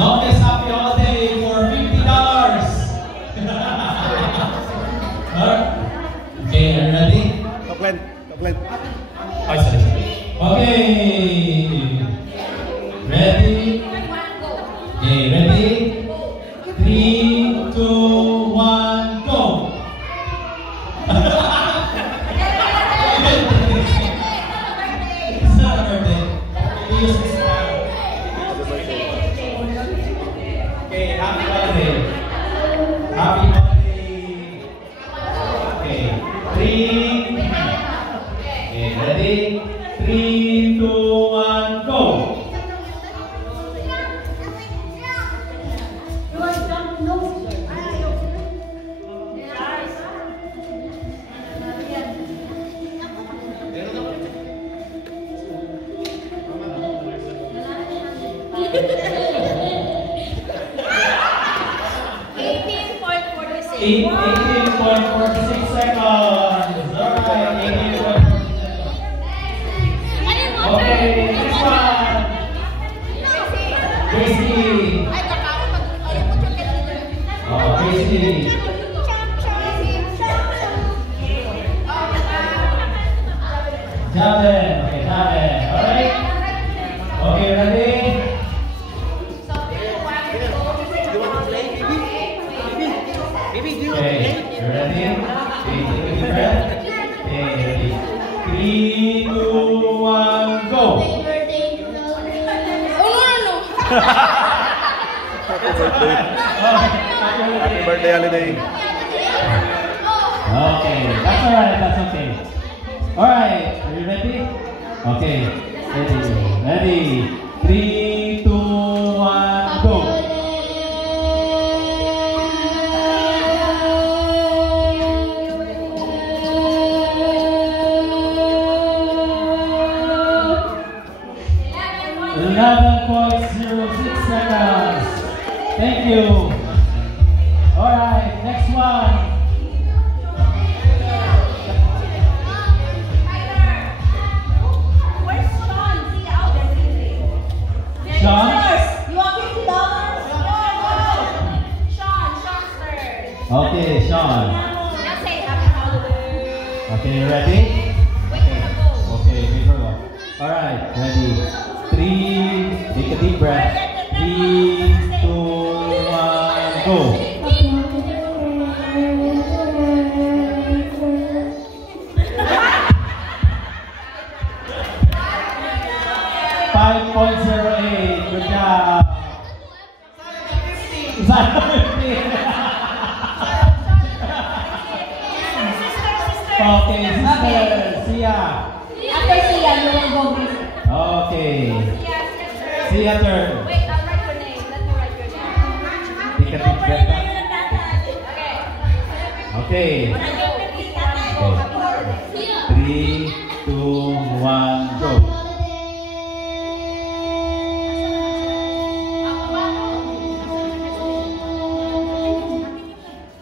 Longest happy holiday for $50. Okay, are you ready? Toklen. Okay. Ready? Okay, ready? 3, 2, 1, go! It's not a birthday. We use this now. Okay, happy holiday. Happy holiday. Okay, 3. Okay, ready? 3, 2, 1, go! Wow. 18.46 seconds. Alright, 18.46. Okay, next one. Gracie. Oh, Gracie. Javen. Okay, Javen. Alright. Okay, ready? Okay, you ready? Okay, take a deep breath. Okay, ready? 3, 2, 1, go! Happy birthday holiday. Okay, that's alright, that's okay. Alright, are you ready? Okay, ready? 3, 2, 1, go! 11.06 seconds. Thank you. Alright, next one. Where's Sean? See out there. Sean? You want $50? Go. Sean's turn. Okay, Sean. Now say happy holiday. Okay, you ready? Wait for the go. Okay, wait for go. Alright, ready? 3, take a deep breath. 3, 2, 1, go. 5.08. Good job. Okay, sister. Sia. After Sia, you will go with. Okay. Sia turn. Wait, I'll write your name. Let me write your name. Take a deep breath. Okay. Okay. 3, 2, 1, go.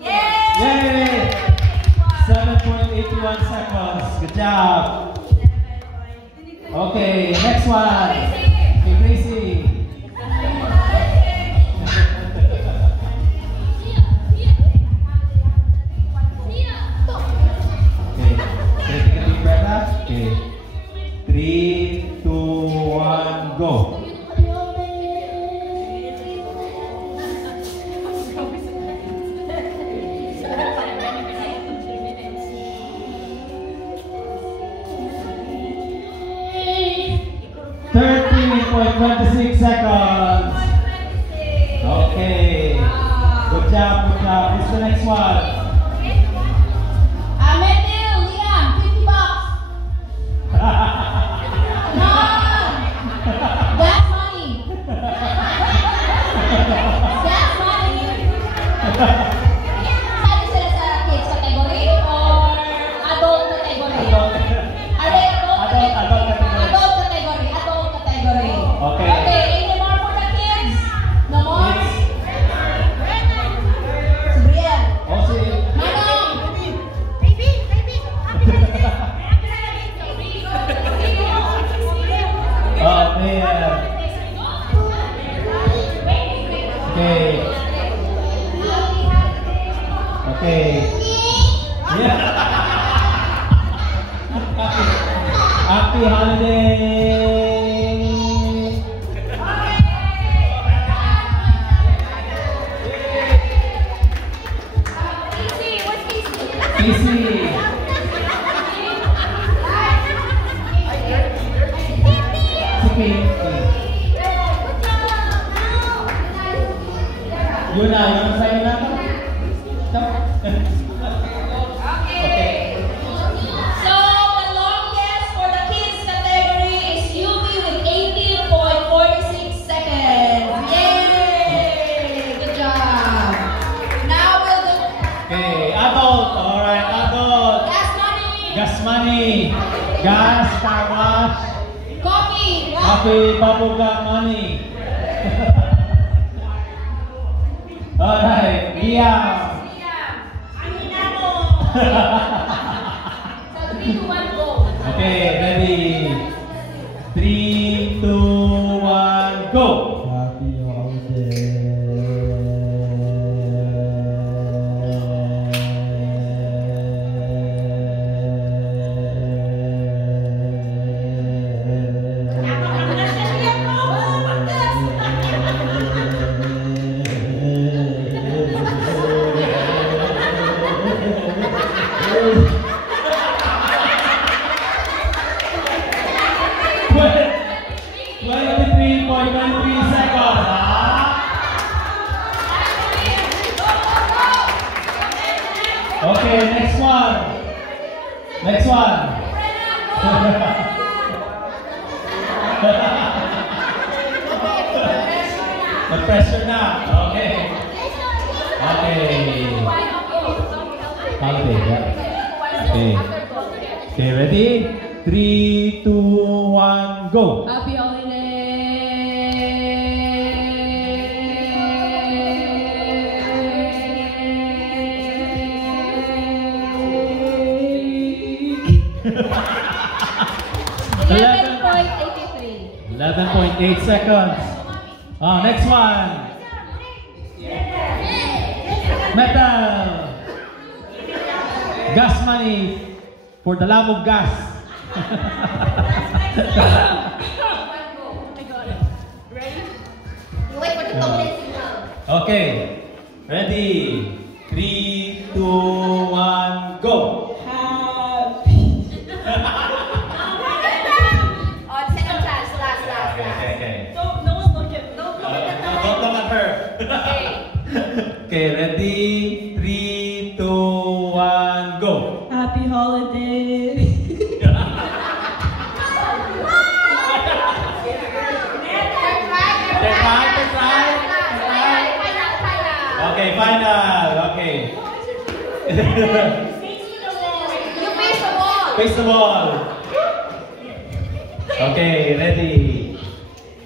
Yay! 7.81 seconds. Good job. Okay, next one. Okay, Gracie. Okay, take a deep breath. Okay. 3, 2, 1, go. .26 seconds. Okay. Good job, good job. Who's the next one? Matthew, Liam, $50. Come on. That's money. That's money. Saan sila sa kids category or adult category? Are they adult? Adult category. Adult category. Adult category. Okay. Okay. Any more for the kids? No more? It's Si Brielle. also Okay. Okay. Yeah. Happy holiday. Easy. Okay. Yun na, yung sa'yo na to. Okay. So, the longest for the kids category is Yumi with 18.46 seconds. Yay! Good job. Now we'll do Okay, adult. Alright, adult. gas money, Gas money. Gas, car wash. coffee, Happy bubblegum money. Alright, Liam. So, 3, 2, 1, go. Okay, ready? 3, 2, 1, go! Happy holiday. Okay, next one. Next one. The pressure na. Okay. Okay. Holiday, yeah. Okay. Okay, ready? 3, 2, 1, go. Happy holiday. 11.83. 11.8 seconds. Next one. Metal. Gas money for the love of gas. Wait for the top signal. Okay. Ready? 3, 2, 1, go. On second chance, last. Okay. Don't look at Don't look at her. Okay. Okay, ready? 3, 2, 1, go. Happy holiday. Okay, final. Okay. You face the wall. Face the wall. Okay, ready?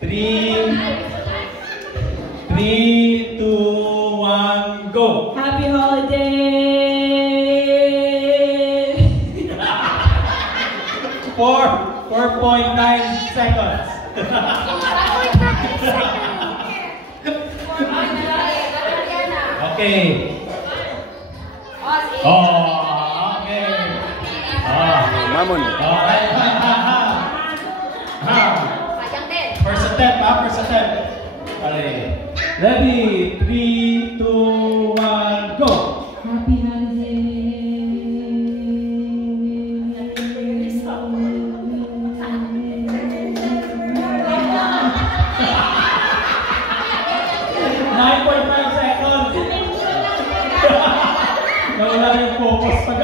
3, 2, 1, go. Happy holiday. 4.9 seconds. Okay. Oh, okay. Mamon. Okay. First attempt. Okay. Ready? 3, 2, 1, go. Happy holiday. 9.5 seconds. Nawala yung focus pag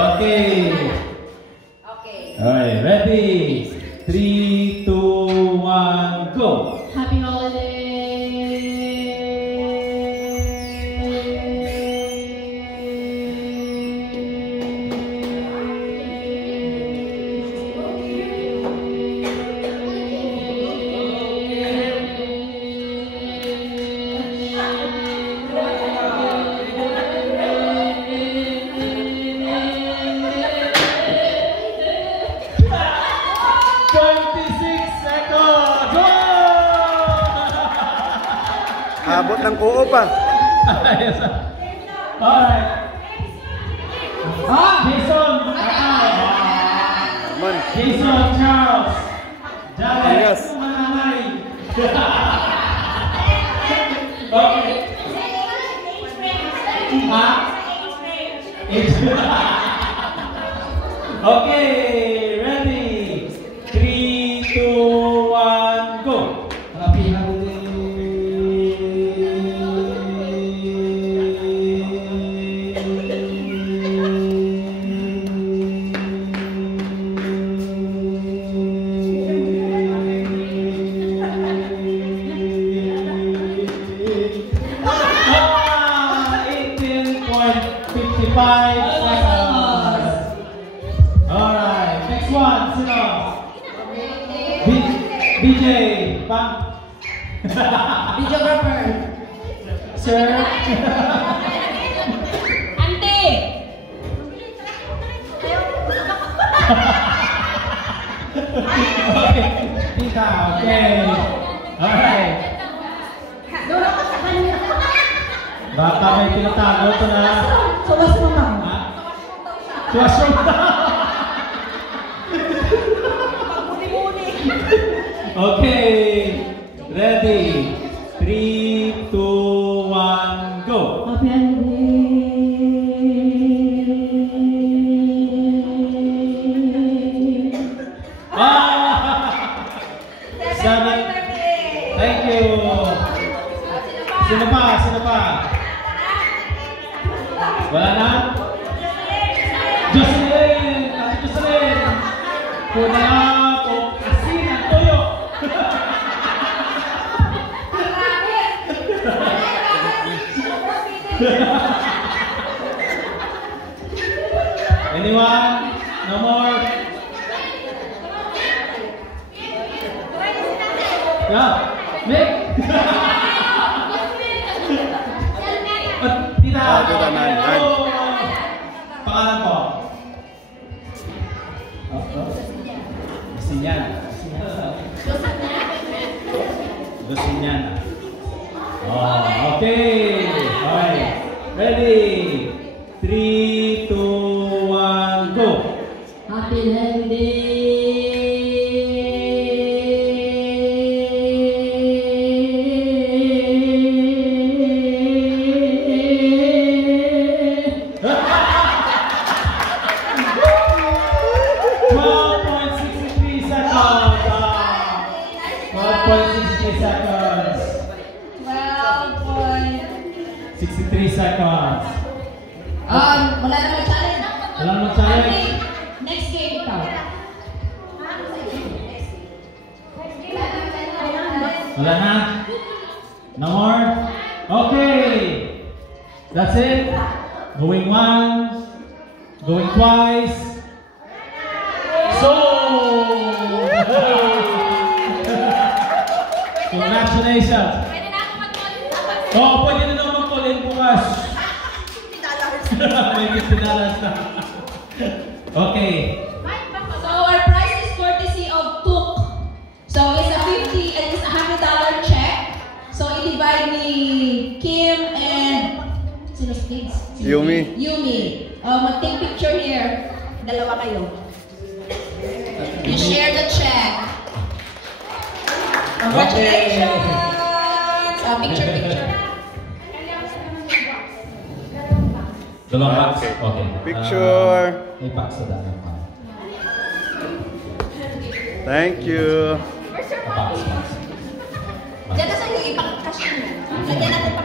Okay. Alright, ready? 3, 2, 1, go. Happy holiday. Inabot ng kuo pa. Yes. Alright. Jason. Man. Jason Charles. Jared. Yes. Mananay. Okay. Okay, ready? 3, 2, 1, go! Happy holiday. Ah, 18.55 seconds. Alright, next one, sino? DJ, Pang. Videographer. Sir. Auntie! Okay, tita, okay. Alright. Baka may tinatago ito na. Sumas mo na. Ha? Suwasyon na. Okay, ready? 3, 2, 1, go! Happy holiday. Ah! Seven. Thank you. Sino pa? Sino pa? Wala na? Jocelyn! Ate Jocelyn! Kuna po asin ang toyo! Anyone? No more? Yeah. Nick! Tita! Tita, nan. Pangalan po? Gusinyan. Gusinyan. Oh, okay. Alright. Ready? 3, 2, 1, go! Happy holiday. Seconds. 63 seconds. Wala namang challenge. Wala namang challenge. Next game ikaw. Wala na? No more? Okay. That's it. Going once. Going twice. So. Congratulations. Pwede na ako mag-call. Oh, pwede na naman mag-call in bukas. May $50 na. Okay. So our prize is courtesy of Tuk. So it's a $50 and it's a $100 check. So i-divide ni Kim and sino kids? Yumi. Yumi. Mag-take picture here. Dalawa kayo. You share the check. Congratulations! Picture. Dalawang box? Okay. Okay. Picture. May box sa dalang pa. Thank you. Box. Diyan na sa'yo, ipakakasya mo. Lagyan natin